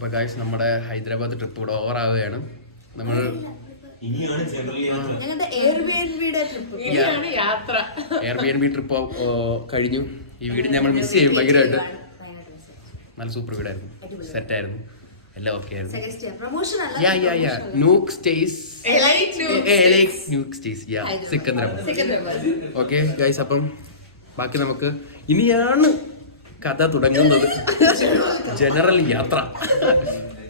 അപ്പോൾ ഗൈസ് നമ്മുടെ ഹൈദരാബാദ് ട്രിപ്പ് ഇവിടെ ഓവർ ആവുകയാണ്. നമ്മൾ എയർബിഎൻബി ട്രിപ്പ് കഴിഞ്ഞു. ഈ വീടിന് നമ്മൾ മിസ് ചെയ്യും ഭയങ്കരമായിട്ട്. നല്ല സൂപ്പർ വീടായിരുന്നു, സെറ്റായിരുന്നു, എല്ലാം ഓക്കെ ആയിരുന്നു. Nook stays Secunderabad. Okay guys, അപ്പം ബാക്കി നമുക്ക് ഇനിയാണ് കഥ തുടങ്ങുന്നത്. ജനറൽ യാത്ര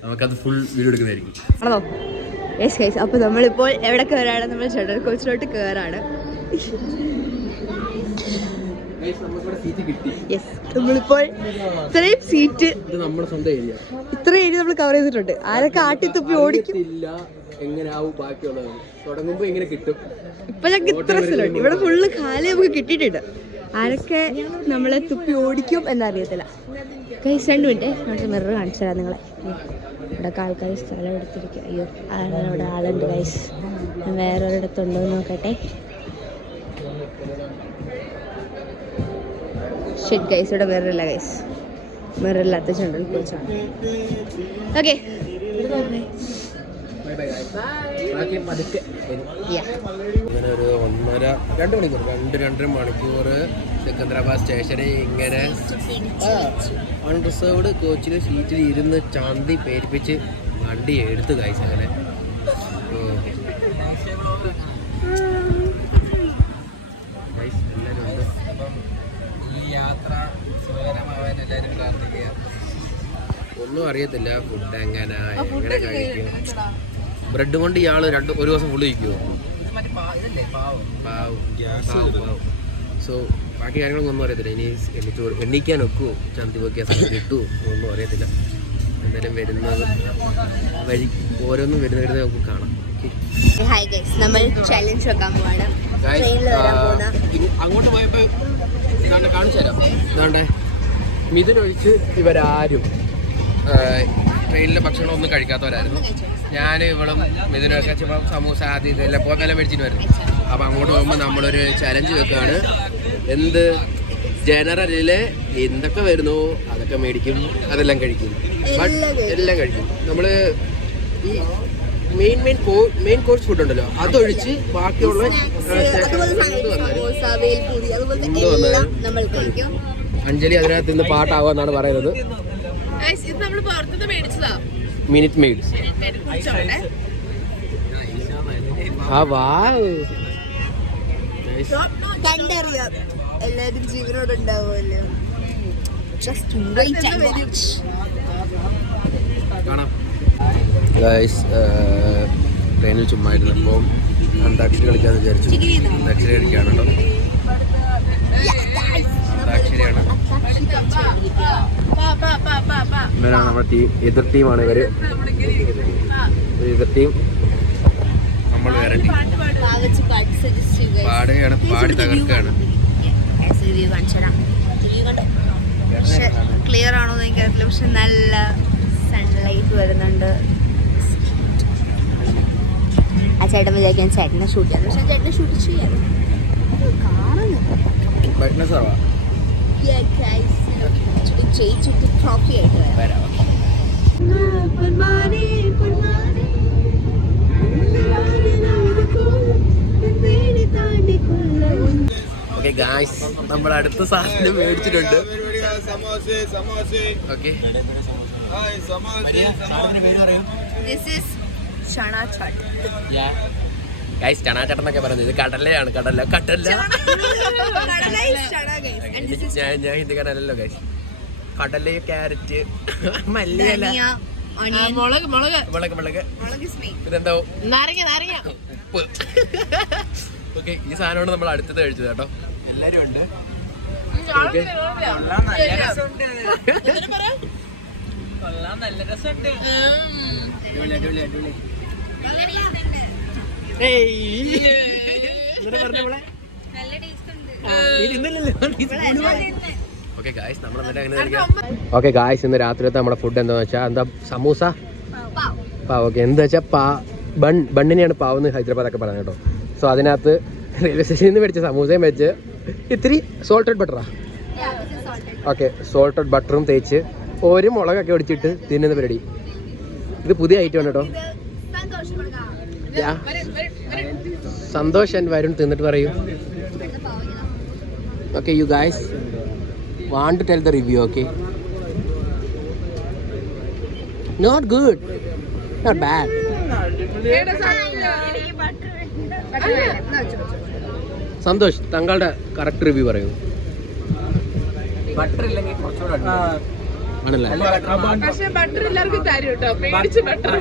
നമുക്കത് ഫുൾ വീഡിയോ എടുക്കുന്നതായിരിക്കും. അപ്പൊ നമ്മളിപ്പോൾ എവിടെ കയറാണ്? നമ്മൾ ജനറൽ കോച്ചിലോട്ട് കയറാണ്. നമ്മളിപ്പോൾ ഇത്രയും സീറ്റ്, ഇത്രയും ഏരിയ നമ്മൾ കവർ ചെയ്തിട്ടുണ്ട്. ആരൊക്കെ ആട്ടിത്തുപ്പി ഓടിക്കും ഇപ്പൊ ഞങ്ങൾക്ക് ഇത്ര സ്ഥലമുണ്ട്. ഇവിടെ ഫുള്ള് കാലം നമുക്ക് കിട്ടിയിട്ടുണ്ട്. ആരൊക്കെ നമ്മളെ തുപ്പി ഓടിക്കും എന്നറിയത്തില്ല. ഗൈസ് 2 മിനിറ്റ് നമുക്ക് മിറർ കാണിച്ചു തരാം നിങ്ങളെ. ഇവിടെ ആൾക്കാർ സ്ഥലം എടുത്തിരിക്കുക. അയ്യോ ഇവിടെ ആളുണ്ട് ഗൈസ്. ഞാൻ വേറൊരിടത്തുണ്ടോ എന്ന് നോക്കട്ടെ. ഷെറ്റ് ഗൈസ്, ഇവിടെ മിററില്ല ഗൈസ്. മിററില്ലാത്ത ജനറൽ കോച്ചാണ്. ഓക്കെ ഇങ്ങനെ ഒരു 1.5-2 മണിക്കൂർ 2-2.5 മണിക്കൂർ സിക്കന്ദരാബാദ് സ്റ്റേഷനിൽ ഇങ്ങനെ അൺറിസർവ്ഡ് കോച്ചിൽ സീറ്റിൽ ഇരുന്ന് ചാന്തി പേരിപ്പിച്ച് വണ്ടി എടുത്തു ഗൈസ്. അങ്ങനെ എല്ലാവരും ഉണ്ട്. അപ്പം ഈ യാത്ര സുഖകരമാവാൻ എല്ലാവരും പ്രാർത്ഥിക്കുക. ഒന്നും അറിയത്തില്ല ഫുഡ് എങ്ങനെ കഴിക്കും. ബ്രെഡ് കൊണ്ട് ഇയാൾ 1 ദിവസം ഫുള്ള് കഴിക്കുമോ? സോ ബാക്കി കാര്യങ്ങളൊന്നും ഒന്നും അറിയത്തില്ല. ഇനി എണ്ണിക്കാൻ വെക്കുമോ, ചന്തി വെക്കാൻ സമയം കിട്ടുമോ ഒന്നും അറിയത്തില്ല. എന്തായാലും വരുന്നത് വഴി ഓരോന്നും വരുന്നത് നമുക്ക് കാണാം. അങ്ങോട്ട് പോയപ്പോൾ ഇതാണ്ട് കാണിച്ചു തരാം. ഇതാണ്ട് മിഥുനൊഴിച്ച് ഇവരാരും ട്രെയിനിലെ ഭക്ഷണമൊന്നും കഴിക്കാത്തവരായിരുന്നു. ഞാൻ ഇവളും മിഥുനൊക്കെ സമൂസ ആദ്യം ഇതെല്ലാം പോകാൻ മേടിച്ചിട്ട് വരുന്നു. അപ്പം അങ്ങോട്ട് പോകുമ്പോൾ നമ്മളൊരു ചലഞ്ച് വെക്കുകയാണ്. എന്ത് ജനറലിൽ എന്തൊക്കെ വരുന്നു അതൊക്കെ മേടിക്കും, അതെല്ലാം കഴിക്കും. ബട്ട് എല്ലാം കഴിക്കും. നമ്മൾ ഈ മെയിൻ കോഴ്സ് ഫുഡ് ഉണ്ടല്ലോ, അതൊഴിച്ച് ബാക്കിയുള്ള അഞ്ജലി അതിനകത്ത് ഇന്ന് പാട്ടാവാന്നാണ് പറയുന്നത്. Minute made. എല്ലാവരും ജീവനോടുണ്ടാവുമല്ലോ. ട്രെയിനിൽ ചുമ്മാ ഇരുന്നപ്പോൾ അന്താക്ഷരി കളിക്കാന്ന് വിചാരിച്ചു. അന്താക്ഷരി കളിക്കാണല്ലോ. അന്താക്ഷരിയാണ്. ഇവരാണ് നമ്മുടെ ടീം. എതിർ ടീമാണ് ഇവര്. എതിർ ടീം, നമ്മൾ വേറെ ടീം. പാടുകയാണ്, പാടി തകർക്കുകയാണ്. ക്ലിയർ ആണോ എന്ന് എനിക്കറിയില്ല, പക്ഷെ നല്ല സൺലൈറ്റ് വരുന്നുണ്ട്. ആ ചേട്ടൻ വിചാരിക്കാൻ ചേട്ടനെ ഷൂട്ട് ചെയ്യാം, പക്ഷെ ചേട്ടനെ ഷൂട്ട് ചെയ്യാം. ട്രോഫി ആയിട്ട് വരാം. ഓക്കെ ഗായ്സ്, നമ്മൾ അടുത്ത സാധനം മേടിച്ചിട്ടുണ്ട്. ഓക്കെ, ഗൈസ് ചണാ ചട്ട് എന്നൊക്കെ പറയുന്നത് ഇത് കടലയാണ്. കടല ഞാൻ ഹിന്ദിക്കാരനല്ലോ ഗൈസ്. കടല, ക്യാരറ്റ്, മല്ലിയില, മുളക്, ഇതെന്താ ഉപ്പ്. ഓക്കെ, ഈ സാധനമാണ് നമ്മൾ അടുത്തത് കഴിച്ചത് കേട്ടോ. എല്ലാരും ഉണ്ട്. ഓക്കെ ഗായ്സ്, ഇന്ന് രാത്രിയത്തെ നമ്മുടെ ഫുഡ് എന്താണെന്ന് വെച്ചാൽ എന്താ സമൂസ പാവ്. ഓക്കെ, എന്താ വെച്ചാൽ ബണ്ണിനെയാണ് പാവെന്ന് ഹൈദരാബാദൊക്കെ പറയുന്നത് കേട്ടോ. സോ അതിനകത്ത് റെയിൽവേ സ്റ്റേഷനിൽ നിന്ന് മേടിച്ച സമൂസയും വെച്ച് ഇത്തിരി സോൾട്ടഡ് ബട്ടറാ. ഓക്കെ, സോൾട്ടഡ് ബട്ടറും തേച്ച് ഒരു മുളകൊക്കെ ഒടിച്ചിട്ട് തിന്നുന്ന പരിപാടി. ഇത് പുതിയ ഐറ്റം ആണ് കേട്ടോ. സന്തോഷ് ആൻഡ് വരുൺ തിന്നിട്ട് പറയൂ. Okay you guys want to tell the review, okay? Not good, not bad. Santosh താങ്കളുടെ കറക്റ്റ് റിവ്യൂ പറയൂ. ബട്ടർ ഇല്ലെങ്കിൽ കുറച്ചുകൂടെ ആണല്ലേ? പക്ഷേ ബട്ടർ എല്ലാവർക്കും തരും കേട്ടോ, പേടിച്ച് ബട്ടർ.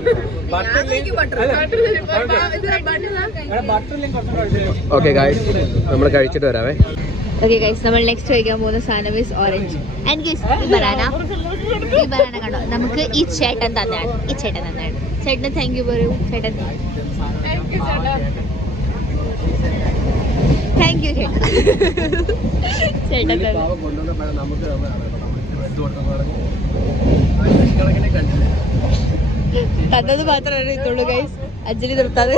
ഓക്കെ ഗൈസ് നമ്മൾ കഴിച്ചിട്ട് വരാവേ. ഓക്കെ ഗൈസ് നമ്മൾ നെക്സ്റ്റ് കഴിക്കാൻ പോകുന്ന സാധനം ഈസ് ഓറഞ്ച് ആൻഡ് ഗൈസ് ഈ ബനാന കണ്ടോ നമുക്ക് ഈ ചേട്ടൻ തന്നെയാണ്. ചേട്ടന് താങ്ക് യു പറയൂ. ചേട്ടൻ താങ്ക് യു ചേട്ടൻ തന്നത് മാത്രമേ അറിയത്തുള്ളൂ ഗൈസ്. അഞ്ജലി നിർത്താതെ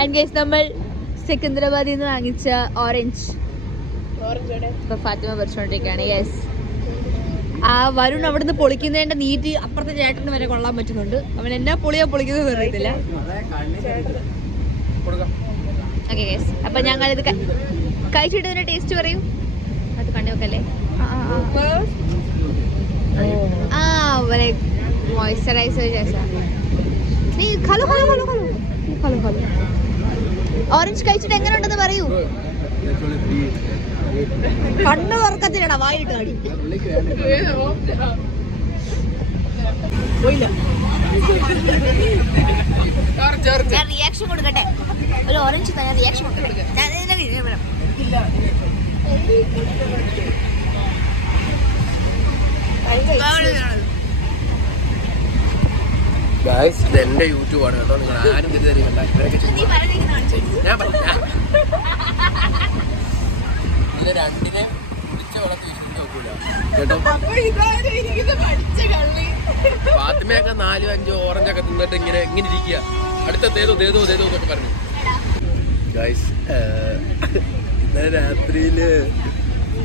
ആൻഡ് ഗൈസ് നമ്മൾ സെക്കന്ദരാബാദിൽ നിന്ന് വാങ്ങിച്ച ഓറഞ്ച് ഇപ്പൊ ഫാത്തിമ പറിച്ചുകൊണ്ടിരിക്കുകയാണ്. യെസ്, ആ വരുൺ അവിടുന്ന് പൊളിക്കുന്നതിന്റെ നീറ്റ് അപ്പുറത്തെ ചേട്ടന് വരെ കൊള്ളാൻ പറ്റുന്നുണ്ട്. അവൻ എന്നാ പൊളിക്കുന്നത് അറിയത്തില്ല. ഓക്കെ ഗൈസ്, അപ്പൊ ഞങ്ങൾ ഇത് കഴിച്ചിട്ട് ഇതിന്റെ ടേസ്റ്റ് പറയും. അത് കണ്ടു നോക്കല്ലേ. മോയ്സ്ചറൈസർ നീ ഖലോ ഓറഞ്ച് കഴിച്ചിട്ട് എങ്ങനെ ഉണ്ടെന്ന് പറയൂ. കണ്ണു തുറക്കത്തില്ലടാ, വായിട്ട് കാടി. ഞാൻ റിയാക്ഷൻ കൊടുക്കട്ടെ. ഒരു ഓറഞ്ച് തന്നെ റിയാക്ഷൻ കൊടുക്കട്ടെ. ഗൈസ് ഇത് എൻ്റെ യൂട്യൂബാണ് കേട്ടോ, നിങ്ങൾ ആരും തിരിച്ചറിയണ്ട. ഞാൻ ഇതിനെ രണ്ടിനെ കുടിച്ച വെള്ളത്തിൽ വിശ്വസിച്ച് നോക്കൂല കേട്ടോ. ഫാത്തിമയൊക്കെ 4-5 ഓറഞ്ചൊക്കെ തിന്നിട്ട് ഇങ്ങനെ ഇരിക്കുക. അടുത്ത തേതോ എന്നൊക്കെ പറഞ്ഞു. ഗൈസ് ഇന്നലെ രാത്രിയിൽ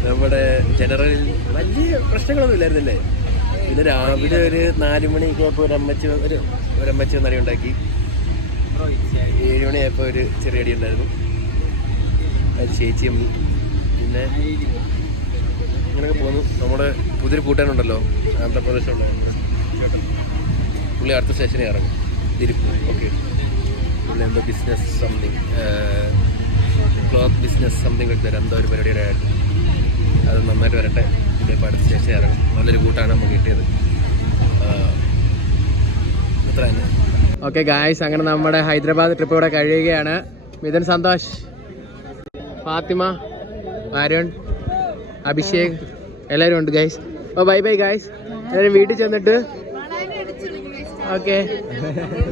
നമ്മുടെ ജനറലിൽ വലിയ പ്രശ്നങ്ങളൊന്നും ഇല്ലായിരുന്നല്ലേ. പിന്നെ രാവിലെ ഒരു 4 മണിയൊക്കെ ആയപ്പോൾ ഒരമ്മച്ചി നടി ഉണ്ടാക്കി. 7 മണിയായപ്പോൾ ഒരു ചെറിയ അടി ഉണ്ടായിരുന്നു. അത് ചേച്ചിയും പിന്നെ അങ്ങനെയൊക്കെ പോന്നു. നമ്മുടെ പുതിയൊരു കൂട്ടാനുണ്ടല്ലോ ആന്ധ്രാപ്രദേശുള്ള ചേട്ടൻ, പുള്ളി അടുത്ത സ്റ്റേഷനിൽ ഇറങ്ങും തിരുപ്പ്. ഓക്കെ, പുള്ളി എന്തോ business something cloth business something ഒക്കെ തരാം, എന്തോ ഒരു പരിപാടിയുടെ ആയിട്ട്. അത് നന്നായിട്ട് വരട്ടെ. ഇപ്പോൾ അടുത്ത സ്റ്റേഷനിൽ ഇറങ്ങും. നല്ലൊരു കൂട്ടാണ് നമുക്ക് കിട്ടിയത്. അത്ര തന്നെ. ഓക്കെ ഗായ്സ്, അങ്ങനെ നമ്മുടെ ഹൈദരാബാദ് ട്രിപ്പ് ഇവിടെ കഴിയുകയാണ്. മിഥുൻ, സന്തോഷ്, ഫാത്തിമ, വരുൺ, അഭിഷേക് എല്ലാവരും ഉണ്ട് ഗൈസ്. അപ്പോൾ ബൈ ഗൈസ്. എല്ലാവരും വീട്ടിൽ ചെന്നിട്ട് ഓക്കെ